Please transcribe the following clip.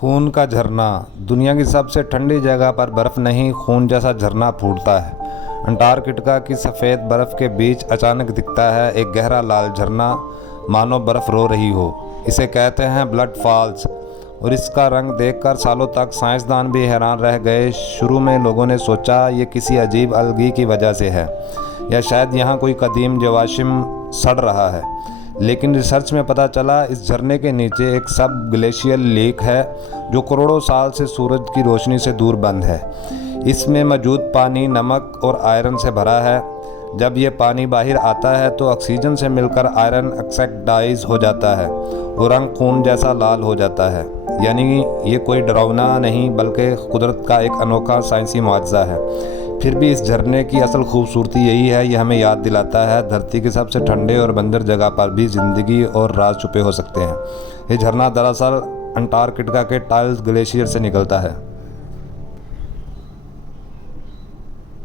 खून का झरना। दुनिया की सबसे ठंडी जगह पर बर्फ़ नहीं, खून जैसा झरना फूटता है। अंटार्कटिका की सफ़ेद बर्फ़ के बीच अचानक दिखता है एक गहरा लाल झरना, मानो बर्फ़ रो रही हो। इसे कहते हैं ब्लड फॉल्स, और इसका रंग देखकर सालों तक साइंसदान भी हैरान रह गए। शुरू में लोगों ने सोचा ये किसी अजीब अलगी की वजह से है, या शायद यहाँ कोई कदीम जीवाश्म सड़ रहा है। लेकिन रिसर्च में पता चला इस झरने के नीचे एक सब ग्लेशियल लेक है जो करोड़ों साल से सूरज की रोशनी से दूर बंद है। इसमें मौजूद पानी नमक और आयरन से भरा है। जब ये पानी बाहर आता है तो ऑक्सीजन से मिलकर आयरन ऑक्साइडाइज हो जाता है और रंग खून जैसा लाल हो जाता है। यानी ये कोई डरावना नहीं बल्कि कुदरत का एक अनोखा साइंसी मुआजिज़ा है। फिर भी इस झरने की असल खूबसूरती यही है, ये हमें याद दिलाता है धरती के सबसे ठंडे और बंजर जगह पर भी ज़िंदगी और राज छुपे हो सकते हैं। ये झरना दरअसल अंटार्कटिका के टाइल्स ग्लेशियर से निकलता है।